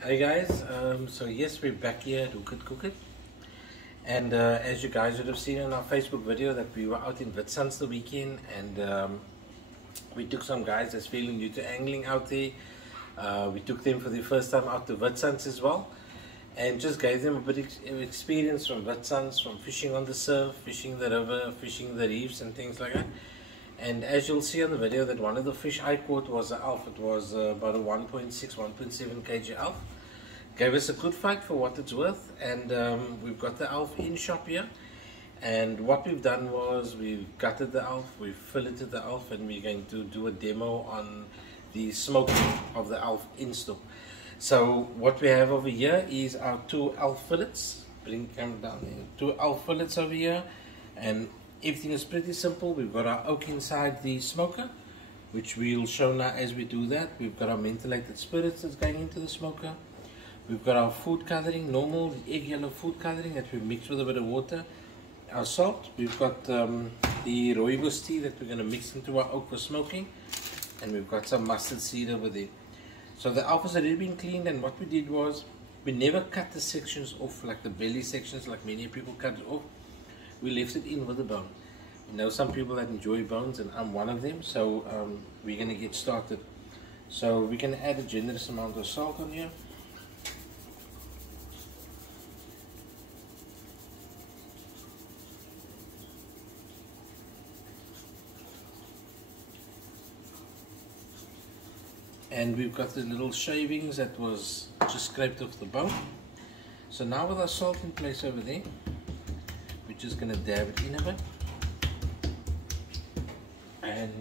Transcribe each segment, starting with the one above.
Hey guys, so yes, we're back here at Cook It, and as you guys would have seen in our Facebook video that we were out in Witsands the weekend, and we took some guys that's feeling new to angling out there. We took them for the first time out to Witsands as well, and just gave them a bit of experience from Witsands, from fishing on the surf, fishing the river, fishing the reefs and things like that. And as you'll see on the video, that one of the fish I caught was an alf. It was about a 1.6, 1.7 kg alf. Gave us a good fight for what it's worth, and we've got the alf in shop here. And what we've done was we've gutted the alf, we've filleted the alf, and we're going to do a demo on the smoking of the alf in store. So what we have over here is our two alf fillets. Bring the camera down there. Two alf fillets over here, and everything is pretty simple. We've got our oak inside the smoker, which we'll show now as we do that. We've got our mentholated spirits that's going into the smoker. We've got our food coloring, normal egg yellow food coloring that we mix with a bit of water. Our salt. We've got the rooibos tea that we're going to mix into our oak for smoking. And we've got some mustard seed over there. So the alf has already been cleaned, and what we did was we never cut the sections off, like the belly sections like many people cut it off. We left it in with the bone. You know, some people that enjoy bones, and I'm one of them, so we're going to get started. So we can add a generous amount of salt on here. And we've got the little shavings that was just scraped off the bone. So now with our salt in place over there, we're just going to dab it in a bit, and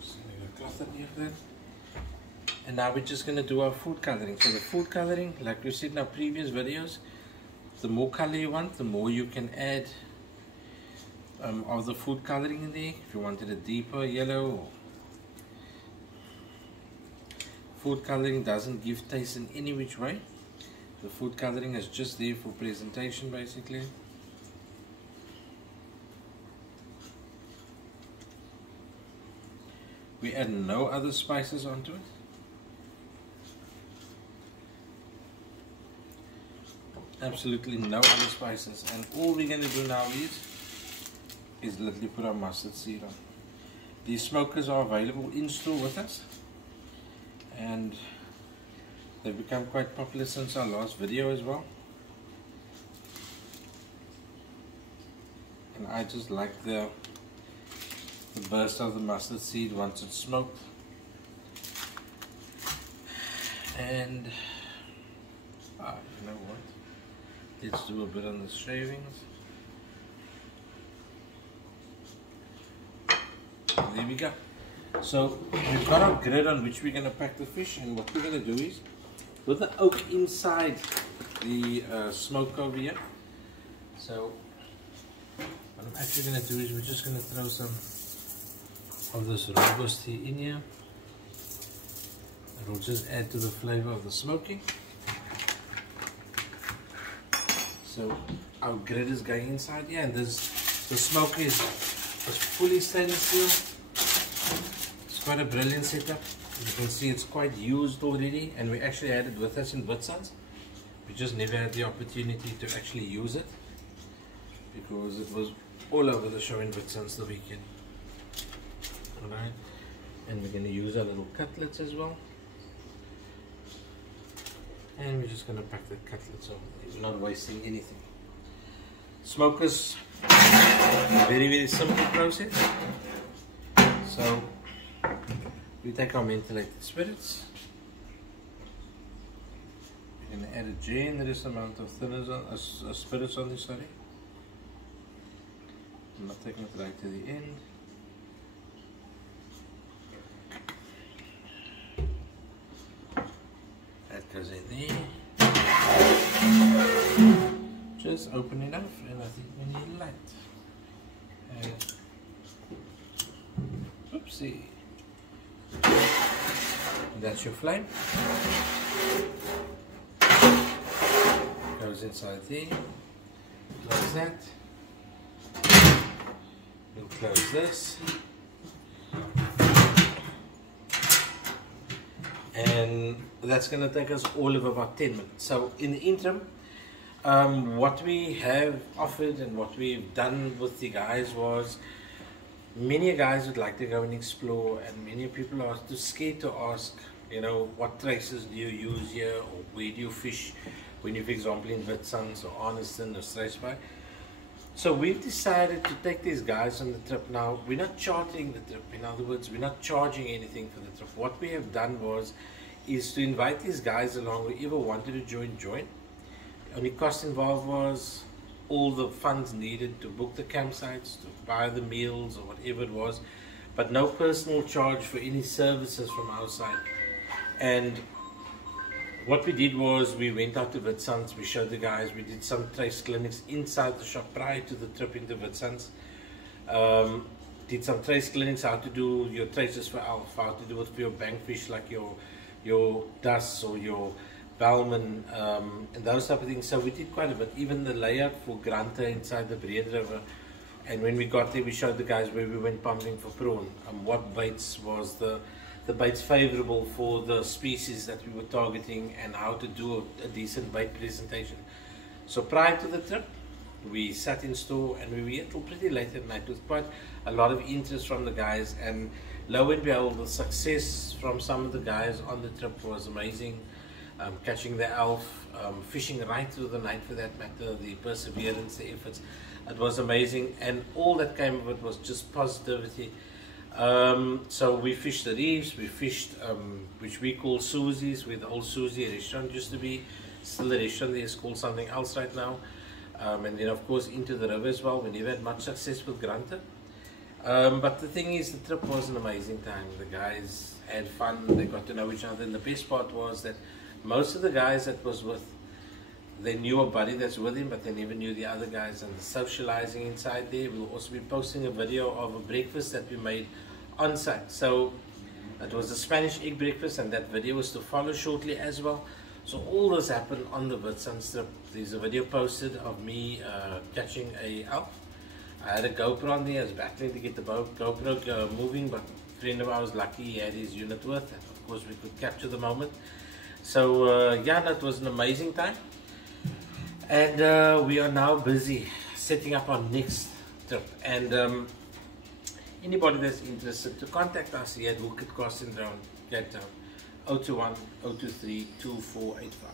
just going to cloth it here for that. And now we're just going to do our food coloring. So the food coloring, like we said in our previous videos, the more color you want, the more you can add of the food coloring in there. If you wanted a deeper yellow, food coloring doesn't give taste in any which way. The food coloring is just there for presentation, basically. We add no other spices onto it. Absolutely no other spices. And all we're going to do now is literally put our mustard seed on. These smokers are available in store with us, and they've become quite popular since our last video as well. And I just like the burst of the mustard seed once it's smoked. And you know what? Let's do a bit on the shavings. There we go. So we've got our grid on which we're going to pack the fish, and what we're going to do is, with the oak inside the smoke over here, so what I'm actually going to do is we're just going to throw some of this rooibos tea in here. It will just add to the flavor of the smoking. So our grid is going inside here, and the smoker is fully stainless steel. Quite a brilliant setup. You can see it's quite used already, and we actually had it with us in Witsands. We just never had the opportunity to actually use it because it was all over the show in Witsands the weekend. Alright, and we're going to use our little cutlets as well, and we're just going to pack the cutlets over there. We're not wasting anything. Smokers, very simple process. So we take our mentholated spirits. We're going to add a generous amount of thinners on, spirits on this, sorry. I'm not taking it right to the end. That goes in there. Just open it up, and I think we need light. And oopsie. And that's your flame. Goes inside there. Close that. We'll close this. and that's going to take us all of about 10 minutes. So in the interim, what we have offered and what we've done with the guys was, many guys would like to go and explore, and many people are too scared to ask, you know, what traces do you use here, or where do you fish when you, for example, in Witsands or Arniston or Strathspey. So we've decided to take these guys on the trip. Now, we're not chartering the trip. In other words, we're not charging anything for the trip. What we have done is to invite these guys along. Whoever wanted to join. The only cost involved was all the funds needed to book the campsites, to buy the meals or whatever it was, but no personal charge for any services from our side. And what we did was, we went out to Witsands, we showed the guys, we did some trace clinics inside the shop prior to the trip into Witsands. Did some trace clinics, how to do your traces for alpha, how to do it for your bankfish, like your dust or your Balman, and those type of things. So we did quite a bit, even the layout for Granta inside the Breed River. And when we got there, we showed the guys where we went pumping for prawn, what baits was the baits favorable for the species that we were targeting, and how to do a decent bait presentation. So prior to the trip, we sat in store and we were here till pretty late at night with quite a lot of interest from the guys, and lo and behold, the success from some of the guys on the trip was amazing. Catching the elf, fishing right through the night for that matter, the perseverance, the efforts, it was amazing, and all that came of it was just positivity. So we fished the reefs, we fished which we call Susie's, where the old Susie restaurant used to be. Still the restaurant there is called something else right now. And then of course into the river as well. We never had much success with Granta. But the thing is, the trip was an amazing time. The guys had fun, they got to know each other, and the best part was that most of the guys that was with, they knew a buddy that's with him, but they never knew the other guys, and the socializing inside there. We will also be posting a video of a breakfast that we made on site. So it was a Spanish egg breakfast, and that video was to follow shortly as well. So all this happened on the Witsands trip. There's a video posted of me catching a elf. I had a GoPro on there. I was battling to get the GoPro moving, but a friend of ours, lucky, he had his unit with, and of course we could capture the moment. So yeah, that was an amazing time. And we are now busy setting up our next trip. And anybody that's interested, to contact us here at Wookit Casting Drone, Cape Town, 021 023 2485.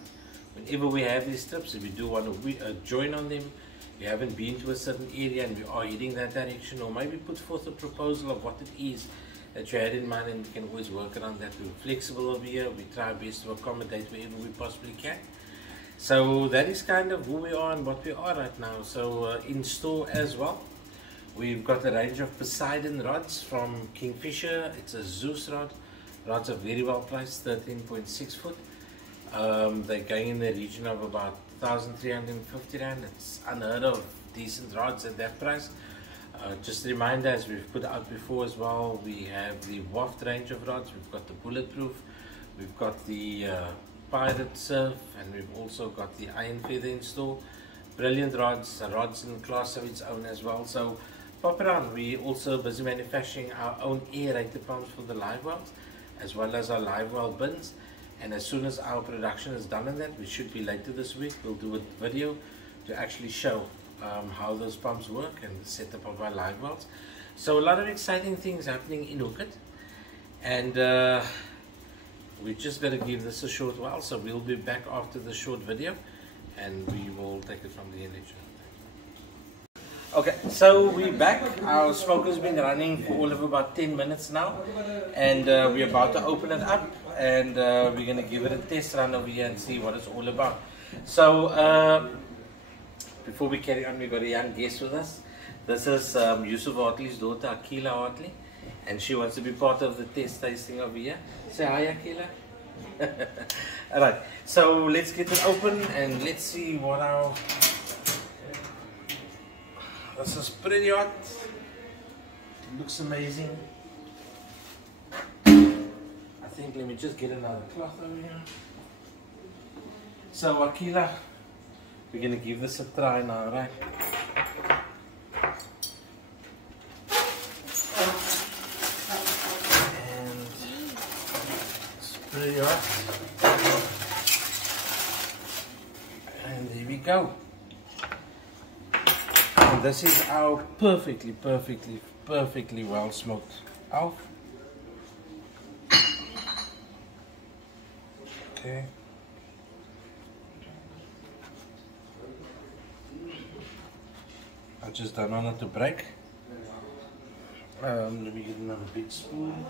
Whenever we have these trips, if you do want to join on them, you haven't been to a certain area and we are heading that direction, or maybe put forth a proposal of what it is that you had in mind, and we can always work around that. We're flexible over here. We try our best to accommodate wherever we possibly can. So that is kind of who we are and what we are right now. So in store as well, we've got a range of Poseidon rods from Kingfisher. It's a Zeus rod. Rods are very well priced, 13.6 foot. They're going in the region of about 1,350 Rand. It's unheard of decent rods at that price. Just a reminder, as we've put out before as well, we have the Waft range of rods. We've got the Bulletproof, we've got the Pirate Surf, and we've also got the Iron Feather in store. Brilliant rods, rods in class of its own as well. So pop around. We also busy manufacturing our own aerator pumps for the live wells, as well as our live well bins. And as soon as our production is done on that, which should be later this week, we'll do a video to actually show how those pumps work and the setup of our live wells. So a lot of exciting things happening in Wookit, and we're just going to give this a short while. So we'll be back after the short video, and we will take it from the end. Okay, so we're back. Our smoke has been running for all of about 10 minutes now, and we're about to open it up, and we're going to give it a test run over here and see what it's all about. So before we carry on, we've got a young guest with us. This is Yusuf Hartley's daughter, Akila Hartley, and she wants to be part of the test tasting over here. Say hi, Akila. Alright, so let's get it open and let's see what our... This is pretty hot. It looks amazing. I think, let me just get another cloth over here. So Akila, we're going to give this a try now, right? And it's pretty hot. there we go. And this is our perfectly well smoked alf. Okay. I just don't want it to break. Let me get another big spoon.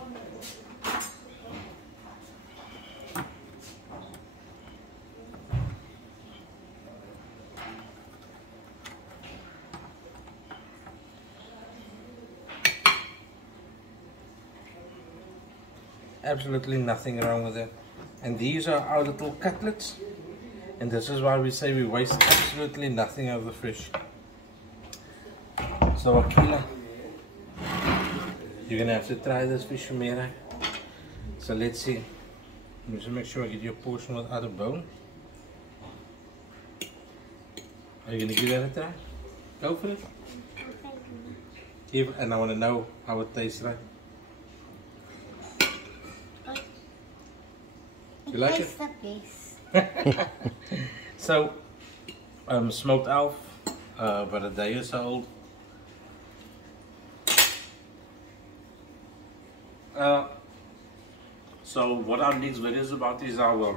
Absolutely nothing wrong with it. And these are our little cutlets. And this is why we say we waste absolutely nothing of the fish. So Akila, you're gonna have to try this fish for me, right? So let's see. Let me just make sure I get your portion without a bone. Are you gonna give that a try? Go for it. And I wanna know how it tastes, right? You like it? So, smoked alf, about a day or so old. So what our next video is about is our,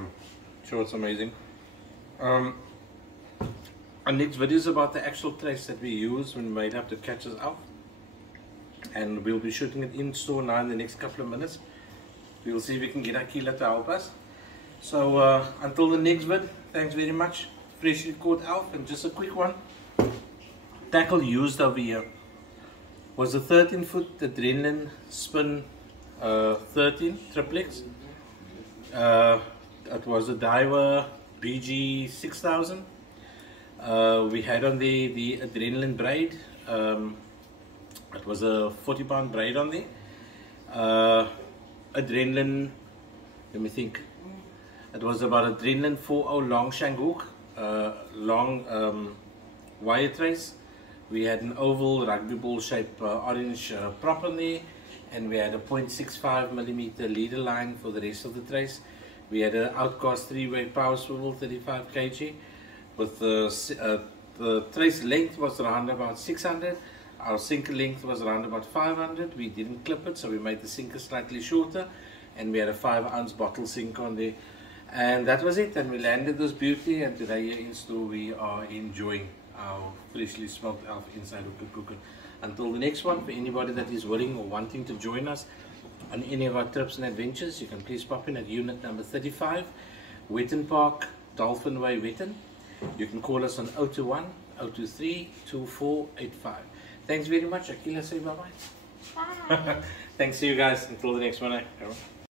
sure it's amazing. Our next video is about the actual trace that we use when we made up to catch us alf. And we'll be shooting it in store now in the next couple of minutes. We'll see if we can get Akila to help us. So until the next vid, thanks very much. Freshly caught alf, and just a quick one. Tackle used over here was a 13-foot adrenaline spin 13 triplex. It was a Diver BG 6000. We had on the adrenaline braid. It was a 40-pound braid on there. Adrenaline, let me think. It was about adrenaline 4.0 long shank hook, long wire trace. We had an oval rugby ball shape orange prop on there, and we had a 0.65mm leader line for the rest of the trace. We had an outcast 3-way power swivel 35 kg with the trace length was around about 600. Our sinker length was around about 500. We didn't clip it, so we made the sinker slightly shorter, and we had a 5-ounce bottle sink on there. And that was it, and we landed this beauty, and today here in store we are enjoying our freshly smoked alf inside of Cooker. Until the next one, for anybody that is willing or wanting to join us on any of our trips and adventures, you can please pop in at unit number 35, Witten Park, Dolphin Way, Witten. You can call us on 021 023 2485. Thanks very much. Akila, say bye-bye. Bye. Thanks to you guys. Until the next one.